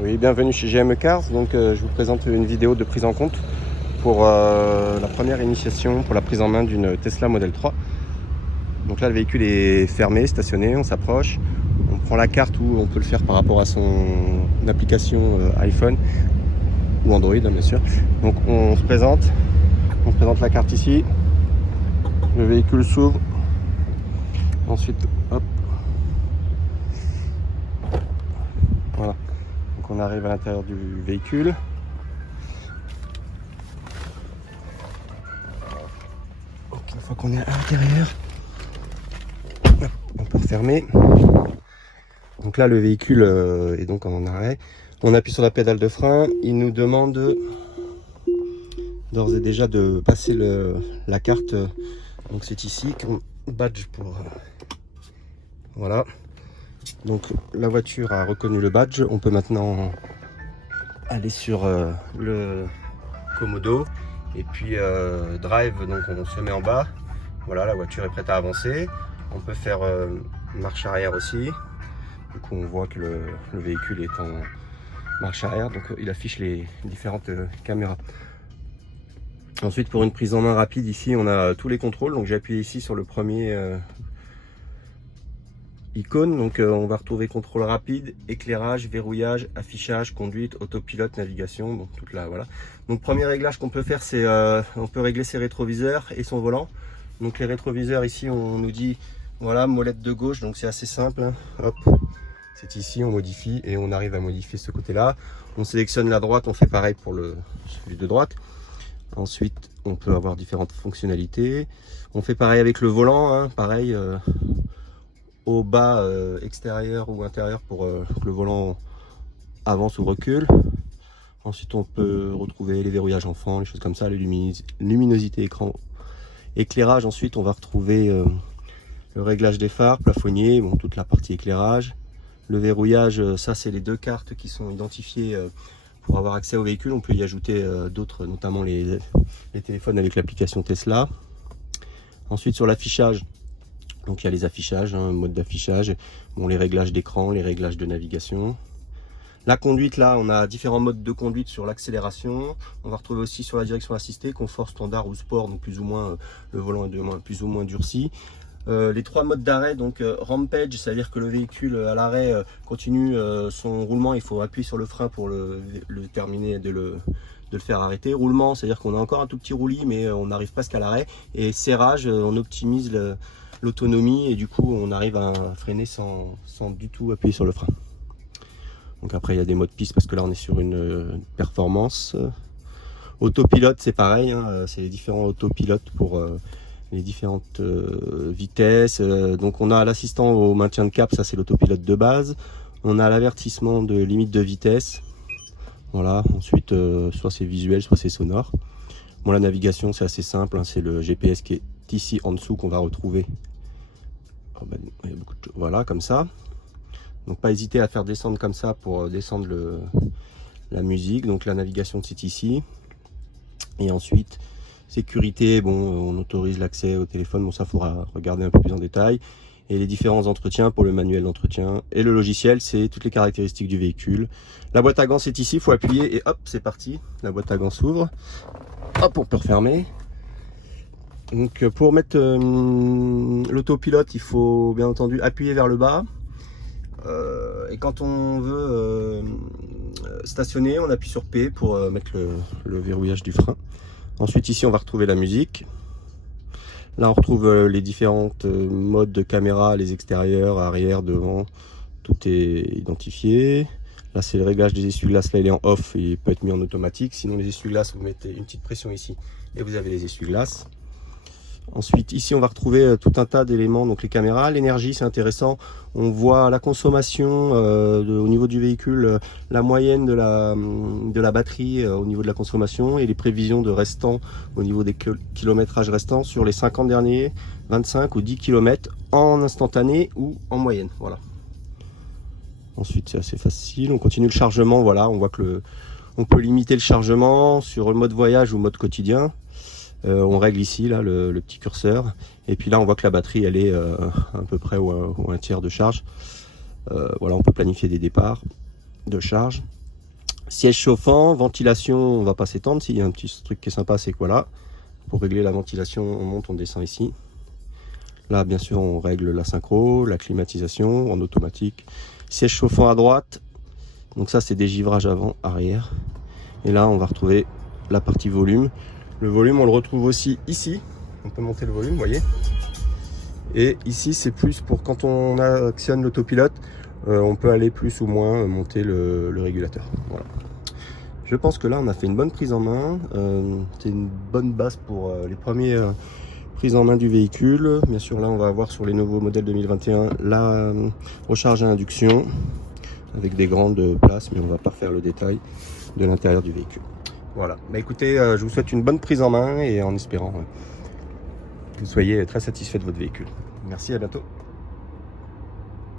Oui, bienvenue chez GM Cars. Donc, je vous présente une vidéo de prise en compte pour la première initiation pour la prise en main d'une Tesla Model 3. Donc là, le véhicule est fermé, stationné, on s'approche, on prend la carte ou on peut le faire par rapport à son application iPhone ou Android, hein, bien sûr. Donc on présente la carte ici, le véhicule s'ouvre, ensuite hop, voilà. Donc on arrive à l'intérieur du véhicule. Donc une fois qu'on est à l'intérieur, on peut refermer. Donc là le véhicule est donc en arrêt. On appuie sur la pédale de frein, il nous demande d'ores et déjà de passer la carte. Donc c'est ici qu'on badge pour voilà. Donc la voiture a reconnu le badge. On peut maintenant aller sur le Komodo et puis drive. Donc on se met en bas. Voilà, la voiture est prête à avancer. On peut faire marche arrière aussi. Du coup on voit que le véhicule est en marche arrière. Donc il affiche les différentes caméras. Ensuite, pour une prise en main rapide, ici on a tous les contrôles. Donc j'ai appuyé ici sur le premier icône. Donc on va retrouver contrôle rapide, éclairage, verrouillage, affichage, conduite, autopilote, navigation. Donc toute là, voilà. Donc premier réglage qu'on peut faire, c'est on peut régler ses rétroviseurs et son volant. Donc les rétroviseurs ici, on nous dit voilà, molette de gauche. Donc c'est assez simple, hein. Hop, c'est ici, on modifie et on arrive à modifier ce côté-là. On sélectionne la droite, on fait pareil pour celui de droite. Ensuite, on peut avoir différentes fonctionnalités. On fait pareil avec le volant, hein, pareil au bas extérieur ou intérieur pour que le volant avance ou recule. Ensuite, on peut retrouver les verrouillages enfants, les choses comme ça, les luminosité écran, éclairage. Ensuite, on va retrouver le réglage des phares, plafonnier, bon, toute la partie éclairage. Le verrouillage, ça c'est les deux cartes qui sont identifiées pour avoir accès au véhicule. On peut y ajouter d'autres, notamment les téléphones avec l'application Tesla. Ensuite sur l'affichage, donc il y a les affichages, hein, mode d'affichage, bon, les réglages d'écran, les réglages de navigation. La conduite, là on a différents modes de conduite sur l'accélération. On va retrouver aussi sur la direction assistée, confort, standard ou sport, donc plus ou moins le volant est plus ou moins durci. Les trois modes d'arrêt, donc rampage, c'est-à-dire que le véhicule à l'arrêt continue son roulement, il faut appuyer sur le frein pour le terminer, de le faire arrêter. Roulement, c'est-à-dire qu'on a encore un tout petit roulis, mais on arrive presque à l'arrêt. Et serrage, on optimise l'autonomie et du coup on arrive à freiner sans du tout appuyer sur le frein. Donc après il y a des modes piste parce que là on est sur une performance. Autopilote, c'est pareil, hein, c'est les différents autopilotes pour les différentes vitesses. Donc on a l'assistant au maintien de cap, ça c'est l'autopilote de base. On a l'avertissement de limite de vitesse. Voilà, ensuite soit c'est visuel, soit c'est sonore. Bon, la navigation c'est assez simple, hein, c'est le GPS qui est ici en dessous qu'on va retrouver. Oh ben, il y a beaucoup de... Voilà, comme ça. Donc pas hésiter à faire descendre comme ça pour descendre la musique. Donc la navigation c'est ici. Et ensuite sécurité, bon, on autorise l'accès au téléphone, bon ça faudra regarder un peu plus en détail. Et les différents entretiens pour le manuel d'entretien. Et le logiciel, c'est toutes les caractéristiques du véhicule. La boîte à gants, c'est ici, il faut appuyer et hop, c'est parti. La boîte à gants s'ouvre. Hop, on peut refermer. Donc pour mettre l'autopilote, il faut bien entendu appuyer vers le bas. Et quand on veut stationner, on appuie sur P pour mettre le verrouillage du frein. Ensuite ici on va retrouver la musique. Là on retrouve les différentes modes de caméra, les extérieurs, arrière, devant, tout est identifié. Là c'est le réglage des essuie-glaces, là il est en off, il peut être mis en automatique. Sinon les essuie-glaces, vous mettez une petite pression ici et vous avez les essuie-glaces. Ensuite ici on va retrouver tout un tas d'éléments, donc les caméras, l'énergie c'est intéressant, on voit la consommation au niveau du véhicule, la moyenne de la batterie au niveau de la consommation et les prévisions de restants au niveau des kilométrages restants sur les 50 derniers, 25 ou 10 km en instantané ou en moyenne. Voilà. Ensuite c'est assez facile, on continue le chargement, voilà, on voit que on peut limiter le chargement sur le mode voyage ou mode quotidien. On règle ici là le petit curseur et puis là on voit que la batterie elle est à peu près ou un tiers de charge. Voilà, on peut planifier des départs de charge. Siège chauffant, ventilation, on va pas s'étendre. S'il y a un petit truc qui est sympa, c'est quoi là? Pour régler la ventilation, on monte, on descend ici. Là, bien sûr, on règle la synchro, la climatisation en automatique. Siège chauffant à droite. Donc ça, c'est des givrages avant, arrière. Et là, on va retrouver la partie volume. Le volume, on le retrouve aussi ici. On peut monter le volume, vous voyez. Et ici, c'est plus pour quand on actionne l'autopilote, on peut aller plus ou moins monter le régulateur. Voilà. Je pense que là, on a fait une bonne prise en main. C'est une bonne base pour les premières prises en main du véhicule. Bien sûr, là, on va avoir sur les nouveaux modèles 2021 la recharge à induction avec des grandes places, mais on va pas faire le détail de l'intérieur du véhicule. Voilà. Bah, écoutez, je vous souhaite une bonne prise en main et en espérant que vous soyez très satisfait de votre véhicule. Merci, à bientôt.